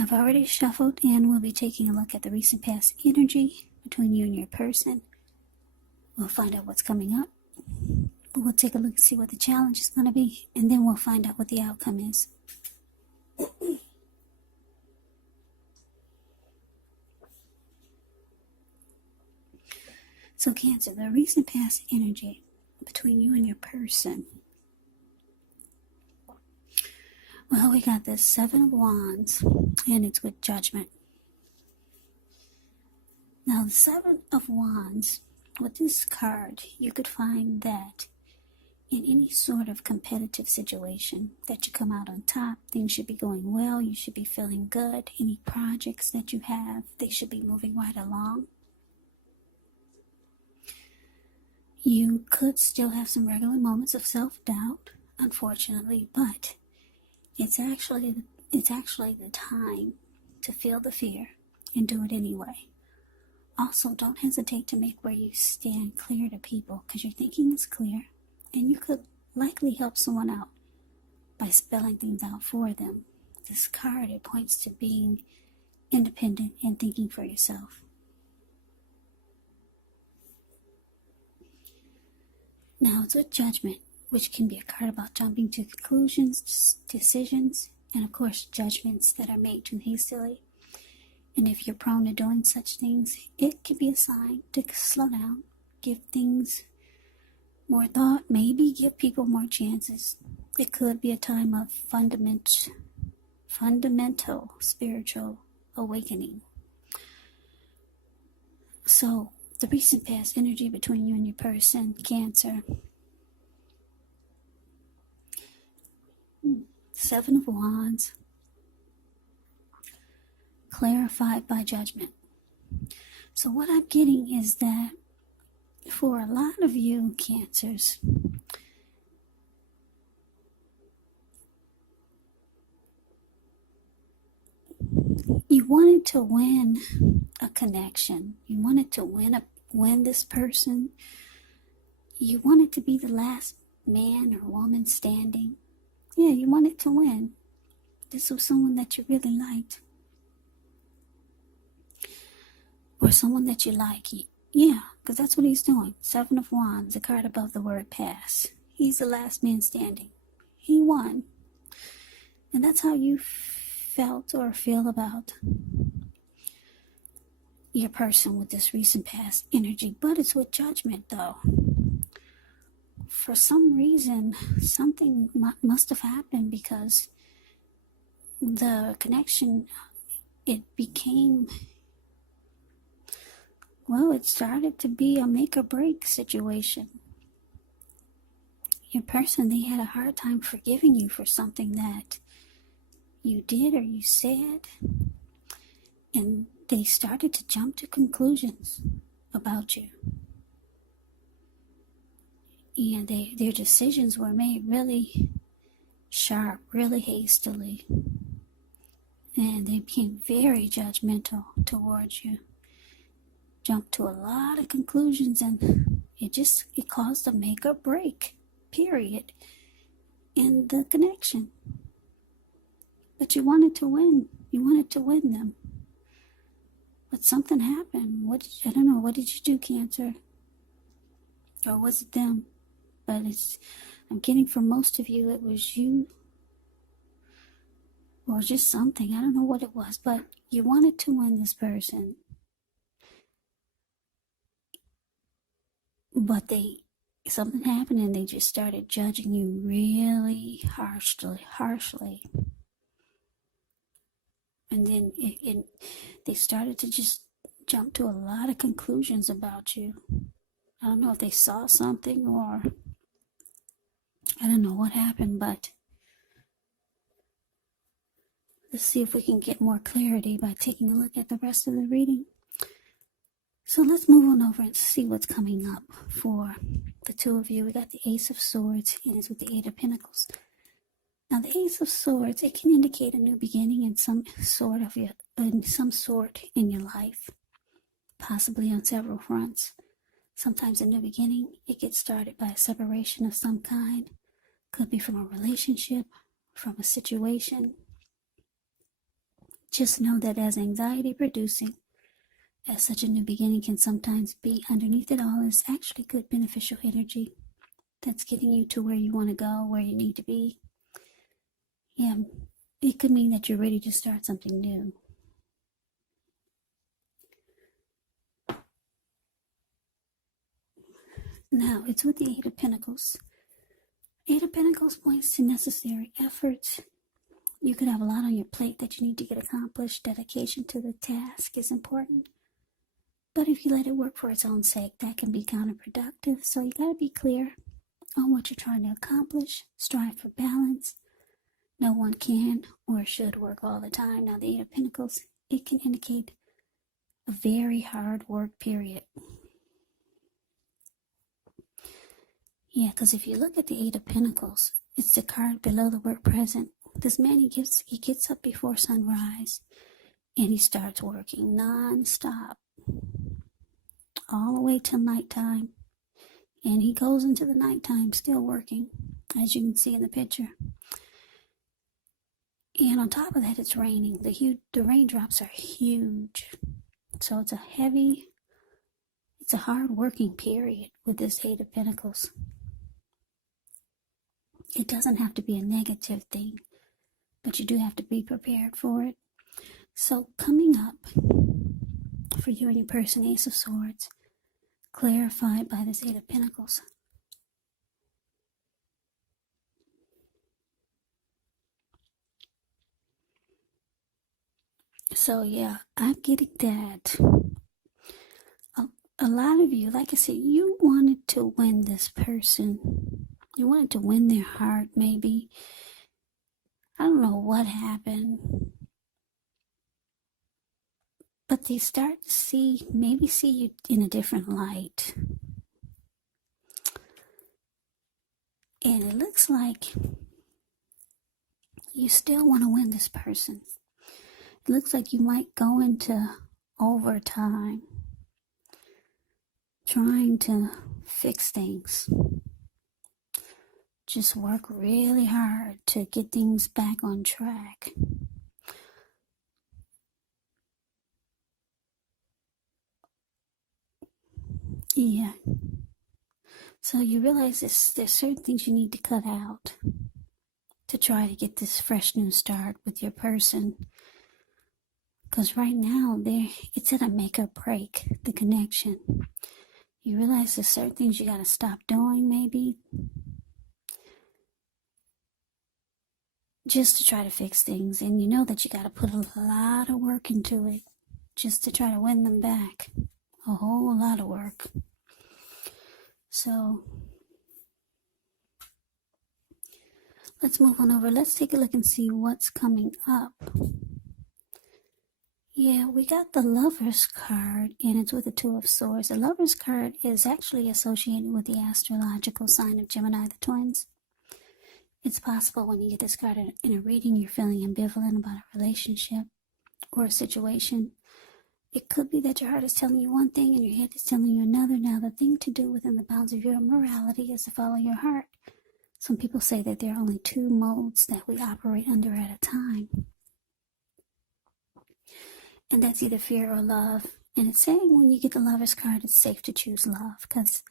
I've already shuffled and we'll be taking a look at the recent past energy between you and your person. We'll find out what's coming up. We'll take a look and see what the challenge is going to be, and then we'll find out what the outcome is. So Cancer, the recent past energy between you and your person. Well, we got this Seven of Wands, and it's with Judgment. Now, the Seven of Wands, with this card, you could find that in any sort of competitive situation that you come out on top, things should be going well, you should be feeling good. Any projects that you have, they should be moving right along. You could still have some regular moments of self-doubt, unfortunately, but it's actually the time to feel the fear and do it anyway. Also, don't hesitate to make where you stand clear to people, because your thinking is clear, and you could likely help someone out by spelling things out for them. This card, it points to being independent and thinking for yourself. Now, it's with Judgment, which can be a card about jumping to conclusions, decisions, and of course, judgments that are made too hastily. And if you're prone to doing such things, it can be a sign to slow down, give things more thought, maybe give people more chances. It could be a time of fundamental spiritual awakening. So, the recent past energy between you and your person, Cancer. Seven of Wands. Clarified by Judgment. So what I'm getting is that for a lot of you Cancers, you wanted to win a connection. You wanted to win this person. You wanted to be the last man or woman standing. Yeah, you wanted to win. This was someone that you really liked. Or someone that you like. Yeah, because that's what he's doing. Seven of Wands, the card above the word pass. He's the last man standing. He won. And that's how you felt or feel about your person with this recent past energy. But it's with Judgment, though. For some reason, something must have happened, because the connection, it became... well, it started to be a make or break situation. Your person, they had a hard time forgiving you for something that you did or you said. And they started to jump to conclusions about you. And their decisions were made really sharp, really hastily. And they became very judgmental towards you. Jumped to a lot of conclusions, and it caused a make or break, period, in the connection. But you wanted to win. You wanted to win them. But something happened. I don't know, what did you do, Cancer? Or was it them? But I'm getting from most of you, it was you. Or just something. I don't know what it was, but you wanted to win this person. But something happened, and they just started judging you really harshly. And then they started to just jump to a lot of conclusions about you. I don't know if they saw something, or I don't know what happened, but let's see if we can get more clarity by taking a look at the rest of the reading. So let's move on over and see what's coming up for the two of you. We got the Ace of Swords, and it's with the Eight of Pentacles. Now, the Ace of Swords, it can indicate a new beginning in some sort in your life, possibly on several fronts. Sometimes a new beginning, it gets started by a separation of some kind. Could be from a relationship, from a situation. Just know that as anxiety producing, as such a new beginning can sometimes be, underneath it all is actually good beneficial energy that's getting you to where you want to go, where you need to be. Yeah, it could mean that you're ready to start something new. Now, it's with the Eight of Pentacles. Eight of Pentacles points to necessary efforts. You could have a lot on your plate that you need to get accomplished. Dedication to the task is important. But if you let it work for its own sake, that can be counterproductive. So you got to be clear on what you're trying to accomplish. Strive for balance. No one can or should work all the time. Now, the Eight of Pentacles, it can indicate a very hard work period. Yeah, because if you look at the Eight of Pentacles, it's the card below the word present. This man, he gets up before sunrise and he starts working non-stop all the way till nighttime. And he goes into the nighttime still working, as you can see in the picture. And on top of that, it's raining. The raindrops are huge. So it's a hard working period with this Eight of Pentacles. It doesn't have to be a negative thing, but you do have to be prepared for it. So coming up for you and your person, Ace of Swords, clarified by this Eight of Pentacles. So yeah, I'm getting that. A lot of you, like I said, you wanted to win this person. You wanted to win their heart, maybe. I don't know what happened. But they start to see you in a different light. And it looks like you still want to win this person. It looks like you might go into overtime trying to fix things. Just work really hard to get things back on track. Yeah. So you realize there's certain things you need to cut out to try to get this fresh new start with your person. Because right now, it's at a make or break, the connection. You realize there's certain things you got to stop doing, maybe, just to try to fix things. And you know that you got to put a lot of work into it just to try to win them back. A whole lot of work. So let's move on over. Let's take a look and see what's coming up. Yeah, we got the Lover's card, and it's with the Two of Swords. The Lover's card is actually associated with the astrological sign of Gemini, the twins. It's possible when you get this card in a reading, you're feeling ambivalent about a relationship or a situation. It could be that your heart is telling you one thing and your head is telling you another. Now, the thing to do within the bounds of your morality is to follow your heart. Some people say that there are only two modes that we operate under at a time. And that's either fear or love. And it's saying when you get the Lover's card, it's safe to choose love, because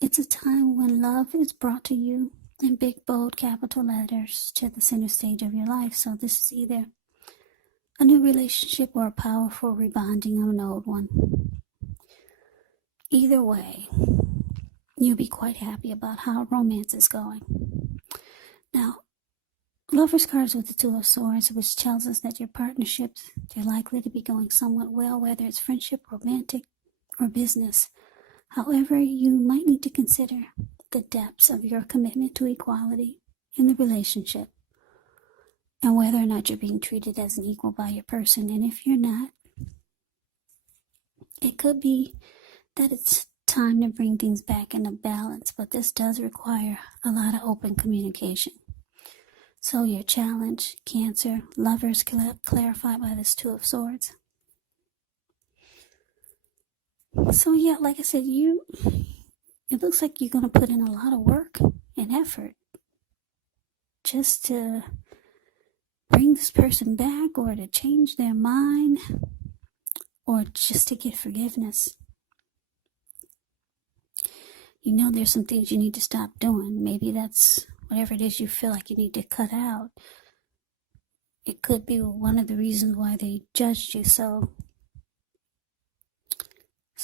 it's a time when love is brought to you in big, bold, capital letters to the center stage of your life. So this is either a new relationship or a powerful rebonding of an old one. Either way, you'll be quite happy about how romance is going. Now, Lover's cards with the Two of Swords, which tells us that your partnerships, they're likely to be going somewhat well, whether it's friendship, romantic, or business. However, you might need to consider the depths of your commitment to equality in the relationship and whether or not you're being treated as an equal by your person. And if you're not, it could be that it's time to bring things back into balance, but this does require a lot of open communication. So your challenge, Cancer, Lovers, clarified by this Two of Swords. So yeah, like I said, it looks like you're going to put in a lot of work and effort just to bring this person back, or to change their mind, or just to get forgiveness. You know there's some things you need to stop doing. Maybe that's whatever it is you feel like you need to cut out. It could be one of the reasons why they judged you so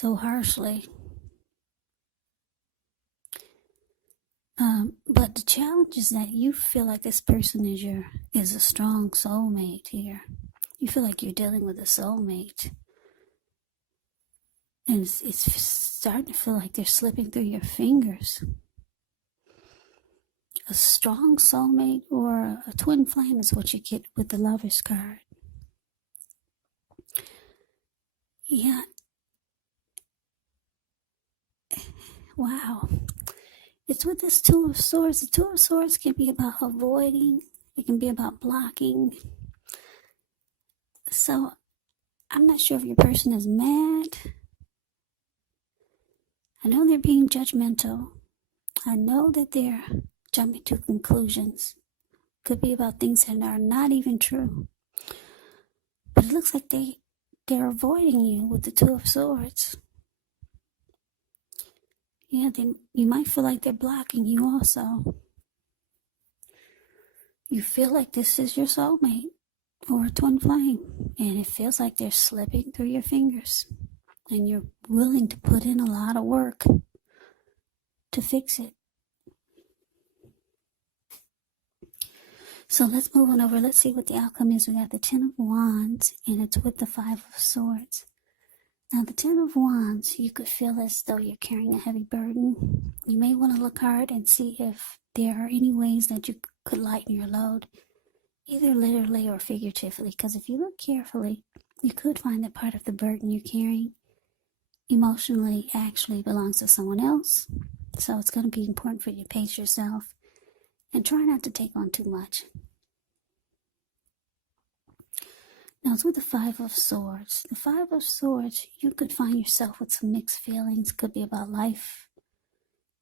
harshly. But the challenge is that you feel like this person is a strong soulmate here. You feel like you're dealing with a soulmate. And it's starting to feel like they're slipping through your fingers. A strong soulmate or a twin flame is what you get with the Lover's card. Yeah. Wow. It's with this Two of Swords. The Two of Swords can be about avoiding. It can be about blocking. So, I'm not sure if your person is mad. I know they're being judgmental. I know that they're jumping to conclusions. Could be about things that are not even true. But it looks like they're avoiding you with the Two of Swords. Yeah, you might feel like they're blocking you also. You feel like this is your soulmate or a twin flame, and it feels like they're slipping through your fingers, and you're willing to put in a lot of work to fix it. So let's move on over. Let's see what the outcome is. We got the Ten of Wands, and it's with the Five of Swords. Now, the Ten of Wands, you could feel as though you're carrying a heavy burden. You may want to look hard and see if there are any ways that you could lighten your load, either literally or figuratively, because if you look carefully, you could find that part of the burden you're carrying emotionally actually belongs to someone else. So it's going to be important for you to pace yourself and try not to take on too much. Now, it's with the Five of Swords. The Five of Swords, you could find yourself with some mixed feelings. Could be about life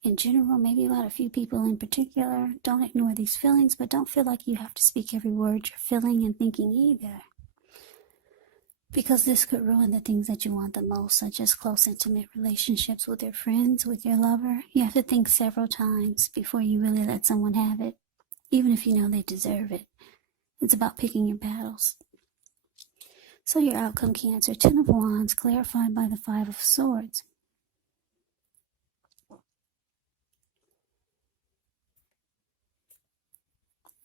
in general, maybe about a few people in particular. Don't ignore these feelings, but don't feel like you have to speak every word you're feeling and thinking either, because this could ruin the things that you want the most, such as close, intimate relationships with your friends, with your lover. You have to think several times before you really let someone have it, even if you know they deserve it. It's about picking your battles. So your outcome, Cancer, Ten of Wands, clarified by the Five of Swords.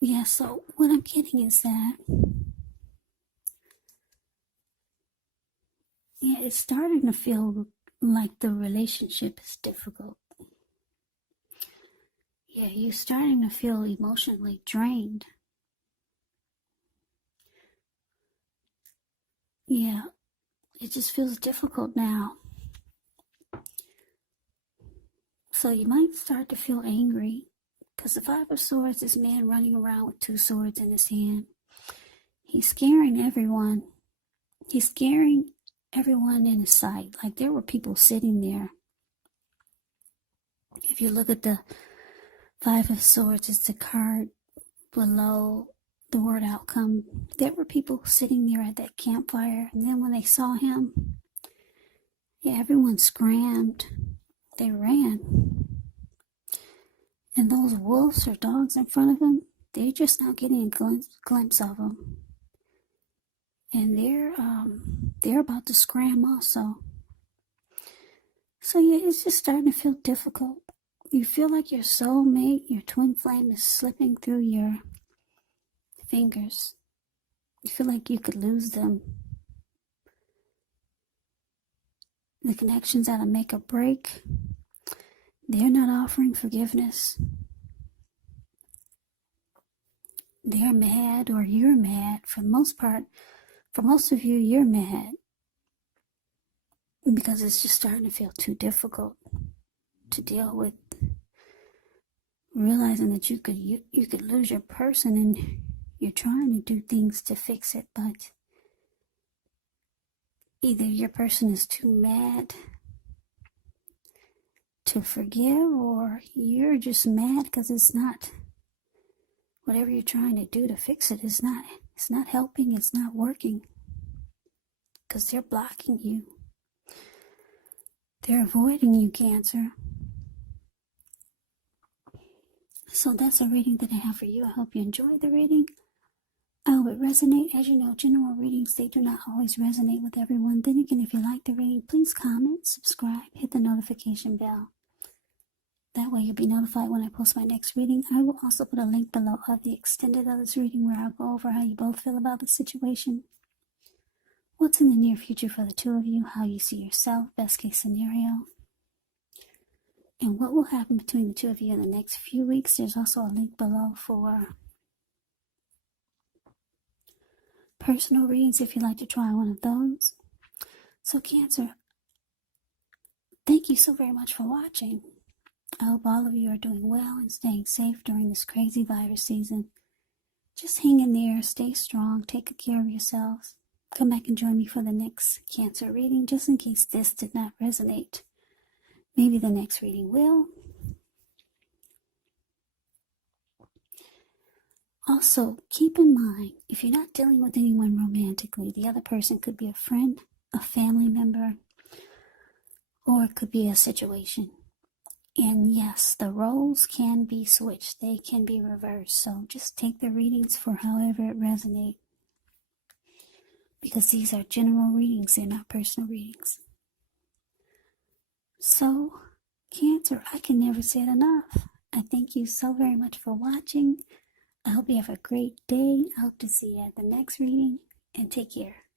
Yeah, so what I'm getting is that, yeah, it's starting to feel like the relationship is difficult. Yeah, you're starting to feel emotionally drained. Yeah, it just feels difficult now. So you might start to feel angry, because the Five of Swords, this man running around with two swords in his hand. He's scaring everyone. He's scaring everyone in his sight. Like there were people sitting there. If you look at the Five of Swords, it's the card below the word outcome. There were people sitting there at that campfire, and then when they saw him, yeah, everyone scrammed. They ran. And those wolves or dogs in front of him, they're just now getting a glimpse of him. And they're about to scram also. So yeah, it's just starting to feel difficult. You feel like your soulmate, your twin flame, is slipping through your fingers. You feel like you could lose them. The connection's at a make or break. They're not offering forgiveness. They're mad, or you're mad. For the most part, for most of you, you're mad because it's just starting to feel too difficult to deal with. Realizing that you could lose your person, and you're trying to do things to fix it, but either your person is too mad to forgive, or you're just mad because it's not whatever you're trying to do to fix it is not helping, it's not working. Because they're blocking you. They're avoiding you, Cancer. So that's a reading that I have for you. I hope you enjoyed the reading. I hope it resonates. As you know, general readings, they do not always resonate with everyone. Then again, if you like the reading, please comment, subscribe, hit the notification bell. That way you'll be notified when I post my next reading. I will also put a link below of the extended of this reading where I'll go over how you both feel about the situation. What's in the near future for the two of you, how you see yourself, best case scenario. And what will happen between the two of you in the next few weeks. There's also a link below for personal readings if you'd like to try one of those. So Cancer, thank you so very much for watching. I hope all of you are doing well and staying safe during this crazy virus season. Just hang in there, stay strong, take good care of yourselves. Come back and join me for the next Cancer reading, just in case this did not resonate. Maybe the next reading will. Also, keep in mind, if you're not dealing with anyone romantically, the other person could be a friend, a family member, or it could be a situation. And yes, the roles can be switched. They can be reversed. So just take the readings for however it resonates. Because these are general readings, they're not personal readings. So, Cancer, I can never say it enough. I thank you so very much for watching. I hope you have a great day. I hope to see you at the next reading. And take care.